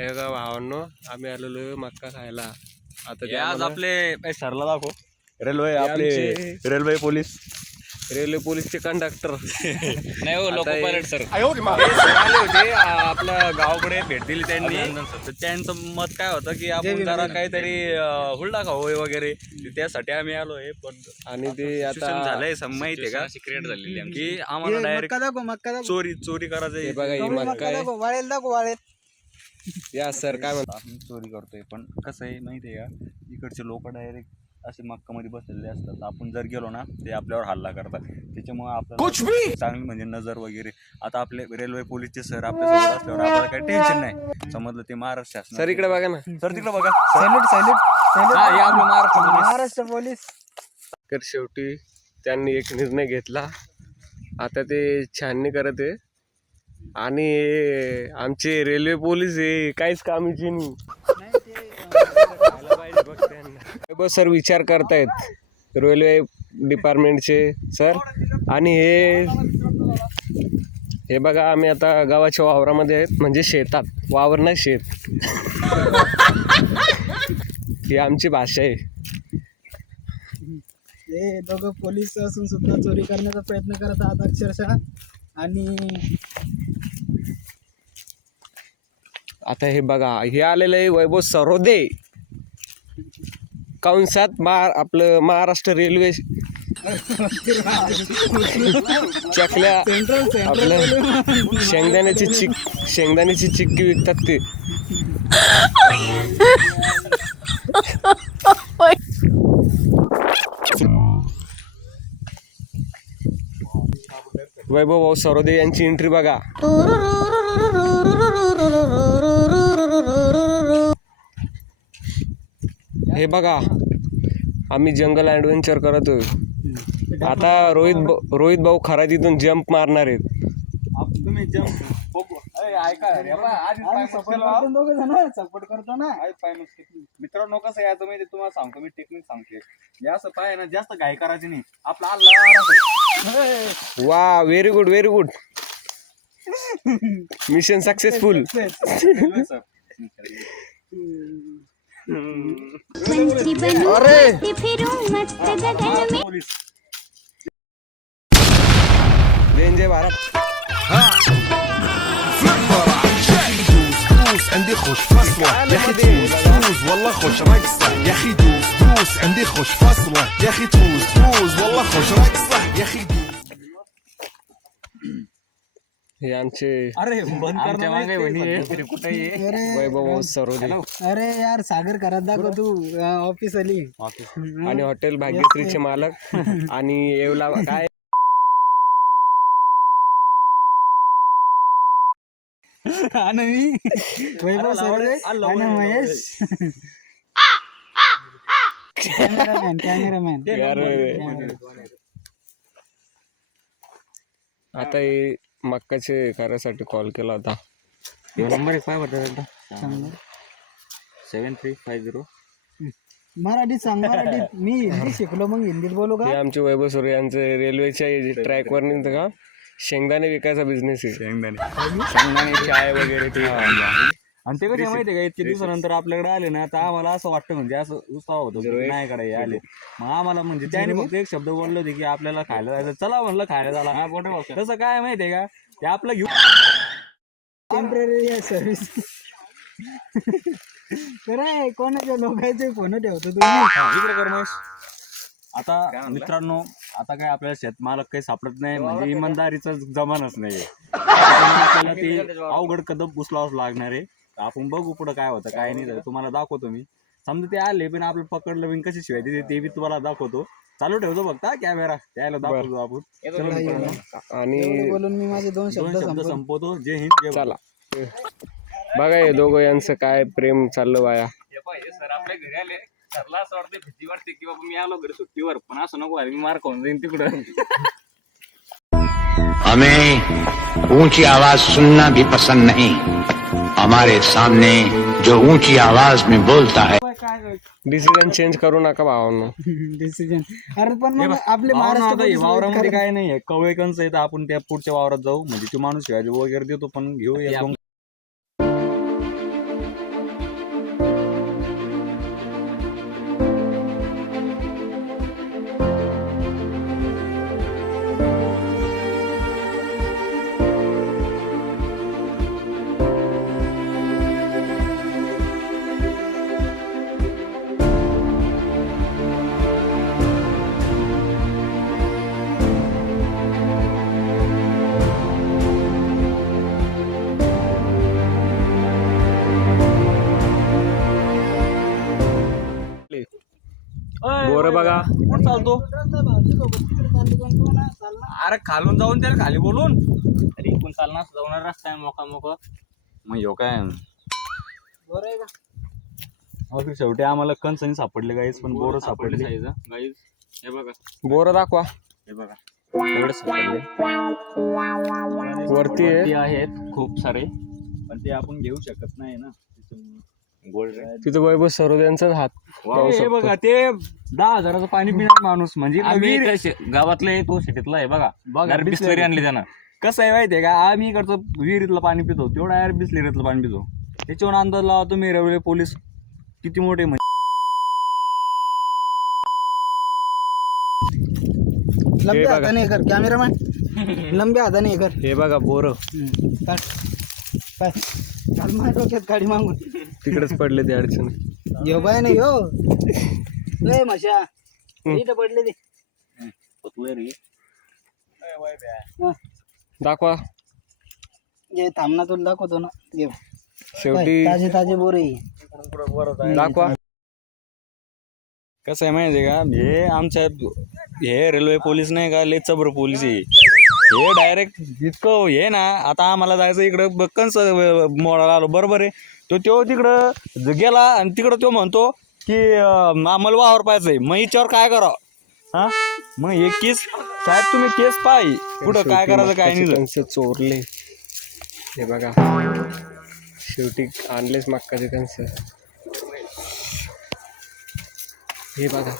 हे का भावांनो, आम्ही आलेलो मक्का खायला. आता ते आज आपले सरला दाखव रेल्वे आपले रेल्वे पोलीसचे कंडक्टर नाही हो, लोको पायलट सर आले होते आपल्या गावाकडे भेट दिली त्यांनी. तर त्यांचं मत काय होतं की आपण जरा काहीतरी हुलडा खाऊ वगैरे, त्यासाठी आम्ही आलोय. पण आणि ते आता झालंय माहितीये का क्रिएट झालेली की आम्हाला डायरेक्ट चोरी करायचं. बघा ही मक्का आहे. या सर काय म्हणतात, आपण चोरी करतोय. पण कसं आहे माहितीये का, इकडचे लोक डायरेक्ट असे मक्कामध्ये बसलेले असतात. आपण जर गेलो ना ते आपल्यावर हल्ला करतात. त्याच्यामुळे आपल्याला चांगली म्हणजे नजर वगैरे. आता आपले रेल्वे पोलीसचे सर आपल्यासोबत असल्यावर आपल्याला काही टेन्शन नाही. समजलं ते महाराष्ट्र शासन. सर इकडे बघा ना, सर तिकडे बघा. आपलं महाराष्ट्र पोलीस. तर शेवटी त्यांनी एक निर्णय घेतला. आता ते छाननी करत आहे. आणि आमचे रेल्वे पोलीस हे काहीच कामीचे नाही. सर विचार करतायत रेल्वे डिपार्टमेंटचे सर. आणि हे बघा, आम्ही आता गावाच्या वावरामध्ये आहेत, म्हणजे शेतात. वावर नाही, शेत. ही आमची भाषा आहे. हे दोघं पोलीस असून सुद्धा चोरी करण्याचा प्रयत्न करत आहात अक्षरशः. आणि आता हे बघा, हे आलेलं आहे वैभव सरोदे, कंसात आपलं महाराष्ट्र रेल्वे चकल्या, आपलं शेंगदाण्याची चिक्की विकतात ते. वैभव सरोदे यांची एंट्री बघा. हे बघा, आम्ही जंगल ॲडव्हेंचर करतोय. आता रोहित भाऊ खराजीतून जंप मारणार आहेत. तुम्ही सपोर्ट करतो ना. मित्रांनो, कसं याचं माहिती तुम्हाला सांगतो, मी टेक्निक सांगते. जास्त पाय ना जास्त घाई करायची नाही. आपला वा, very good, very good. Mission successful. अरे जय भारत. عندي خوش فصلة يا اخي تفوز والله خوش رقصة يا اخي دوس عندي خوش فصلة يا اخي تفوز والله خوش رقصة يا اخي हे आमचे वैभव सरोदे. अरे यार, सागर करत दाखव तू ऑफिस आली. आणि हॉटेल भाग्यश्रीचे मालक. आणि येवला काय आणि वैभव सरोदे आणि महेश कॅमेरामॅन. आता हे मक्काचे कार्यासाठी कॉल केला होता. नंबर काय होता? 7350. मराठीत सांग, मराठीत. मी हिंदी शिकलो, मग हिंदीत बोलू का? हे आमचे वैभव सरोदे यांचे रेल्वेच्या ट्रॅकवर नाही का शेंगदाणे विकायचा बिझनेस आहे. शेंगदाणे चाय वगैरे ते. आणि ते कसं माहिती का, इतके दिवसानंतर आपल्याकडे आले ना, तर आम्हाला असं वाटतं म्हणजे असं उत्साह होतो नाही कडे आले. मग आम्हाला म्हणजे त्याने फक्त एक शब्द बोलले होते की आपल्याला खायला जायचं. चला म्हणलं खायला झाला. तसं काय माहितीये का, ते आपलं घेऊन टेम्पररी सर्व्हिस. खरं कोणाच्या लोकांचे फोन ठेवतो तुम्ही. आता मित्रांनो, आता काय आपल्याला शेतमालक काही सापडत नाही, म्हणजे इमानदारीचा जमानाच नाहीये. आपल्याला ते अवघड कदम उचलावंच लागणार आहे. आपण बघू पुढं काय होतं काय नाही. तुम्हाला दाखवतो मी. समजा ते आले पण आपलं पकडलं बिन कशी शिवाय देते ते बी तुम्हाला दाखवतो. चालू ठेवतो फक्त कॅमेरा, त्याला दाखवतो आपण. आणि बोलून मी माझे दोन शब्द संपवतो. जय हिंद. चला बघा हे दोघं यांचं काय प्रेम चाललं वाया. सर आपल्या घरी आले, सरला असं वाटतं भीती वाटते की बाबा मी आलो घरी सुट्टीवर, पण असं नको मी मार खाऊन जाईन तिकडं. हमें ऊंची आवाज सुनना भी पसंद नहीं. हमारे सामने जो ऊंची आवाज में बोलता है. डिसिजन चेंज करू नका भावांनो. डिसिजन. अरे पण मग आपले महाराष्ट्र वावरामध्ये काय नाही, कवळेकंच आहे. आपण त्या पुढच्या वावरात जाऊ, म्हणजे तो माणूस शिवाजी वगैरे देतो, पण घेऊ. पुढे बघा. कोण चालतो? अरे खालून जाऊन त्याला खाली बोलून अरे इकडून चालणार जाऊन रस्ता आहे मोका मोका. मग यो काय बरं आहे का? मग शेवटी आम्हाला कंचनी सापडले गाईस, पण बोर सापडले. गाईज हे बघा, बोर दाखवा. हे बघा एवढे सापडले. वरती आहे. ते आहेत खूप सारे. पण ते आपण घेऊ शकत नाही ना. गोल्ड तिथे वैभव सरोद्यांचाच हात पाहू हे शकतो. बघा ते 10,000चं पाणी पिणार माणूस म्हणजे आम्ही विहीर- इथं गावातला आहे, तो सिटीतला आहे बघा. बघा, बिस्लरी आणली त्यानं. कसं आहे माहितीये का, आम्ही इकडचं विहिरीतलं पाणी पितो, तेवढा यार बिस्लेरीतलं पाणी पितो. त्याच्यावर अंदाज लावा तुम्ही रेल्वे पोलीस किती मोठे म्हणजे. लंबे बघा. हाताने हे कर कॅमेरामॅन, लंबे हाताने हे कर. हे बघा बोर काढ. पाय. काढ माझ्या डोक्यात गाडी मागून. तिकडेच पडले ते अडचण. घेऊ बाय नाही हो. ए मशा इथं पडले ते. हा. दाखवा. ये थांब ना, तुला दाखवतो ना. घे. शेवटी ताजे ताजे बोरे. दाखवा. कसं आहे माहितीये का, हे आमच्या हे रेल्वे पोलीस नाही का, लय चबर पोलीस आहे हे. डायरेक्ट इतकं हे ना, आता आम्हाला जायचं इकडं बक्कनच मोडाला आलो बरोबर आहे. तो तिकडं गेला आणि तिकडं तो म्हणतो की आम्हाला वावर पाहिजे. मग हिच्यावर काय करावं हा. मग हे केस साहेब तुम्ही केस पाय कुठं काय करायचं काय नाही. कंस चोरले. हे बघा शेवटी आणलेच मक्काचे कंस. हे बघा.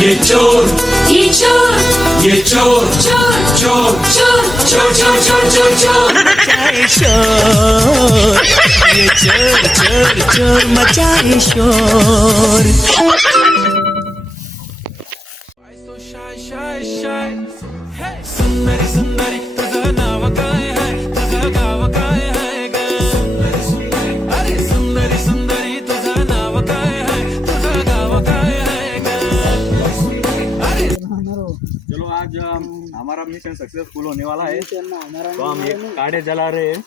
ये चोर ये चोर ये चोर चोर चोर चोर चोर चोर चोर चोर चोर मचाए शोर ये चोर चोर चोर मचाए शोर सुंदरी सुंदरी तुझं नाव काय आहे तुझं गाव काय आहे ग सुंदरी सुंदरी अरे सुंदरी सुंदरी तुझं नाव काय आहे तुझं गाव काय आहे ग चलो आज हमारा मिशन सक्सेसफुल होने वाला है. त्यांना हमारा तो हम ये काड़े जला रहे हैं.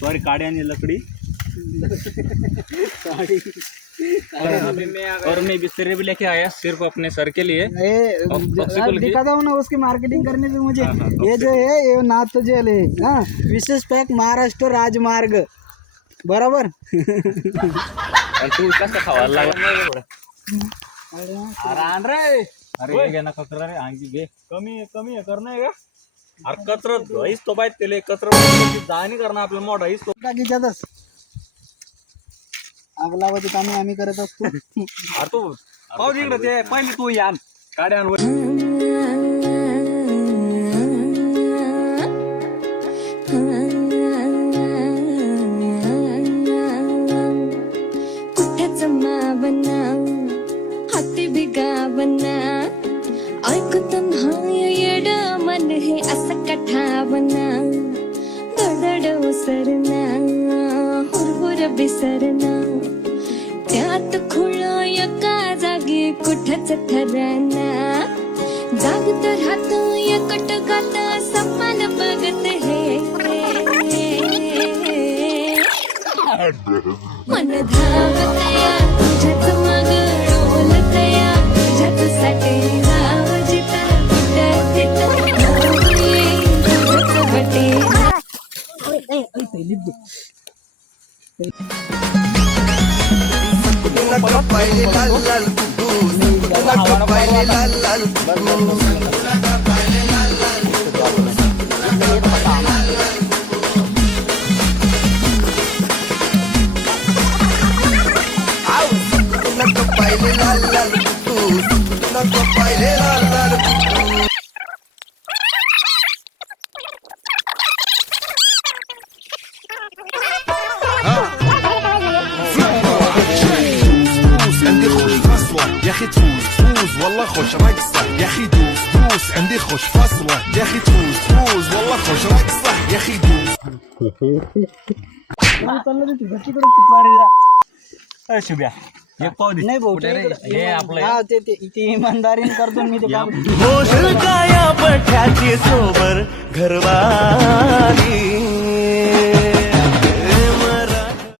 सॉरी काड़े यानी लकड़ी. और मैं बिस्तर भी लेके आया सिर्फ अपने सर के लिए. दिखाता हूँ ना उसकी मार्केटिंग करने से मुझे. ये जो है ये नाथ जेल है. हाँ, विशेष पैक महाराष्ट्र राजमार्ग बराबर. आणि तू कसं खावायला लागला. अरे आण रे. अरे हे घे ना कचरा रे. आणखी घे. कमी आहे करणं आहे का. अरे कचरा धुईस तो पाहिजे त्याला. कचरा जाणी करणं आपल्याला मोठा हीच तो. टाकीच्यातच आग लावायची कामे आम्ही करत असतो. अरे तू पाहू दे इकडे ते पहिले तू यान काड्यांवर. कुठेच मावना हाती बिगावना ऐकत नाही येड मन हे असं कठावना. दडड उसरना हुरहुर बिसरना त्यात खुळ एका जागी कुठच ठरना. जागत राहतो एकट गात समान बघत हे मन धावतया तुझ्याच मग डोलतया तुझ्याचसाठी गाव जिथं कुठं तिथं तुझंच बटे. عندي خوش فصلة يا اخي تفوز تفوز والله خوش رقصة يا اخي دوس دوس عندي خوش فصلة يا اخي تفوز تفوز والله خوش رقصة يا اخي دوس. शुभ्या एक पाहू दे. नाही भाऊ ते इकडं- हा, ते इमानदारीने करतो मी ते काम. घोषळ काया पठ्याची सोबर घरवाली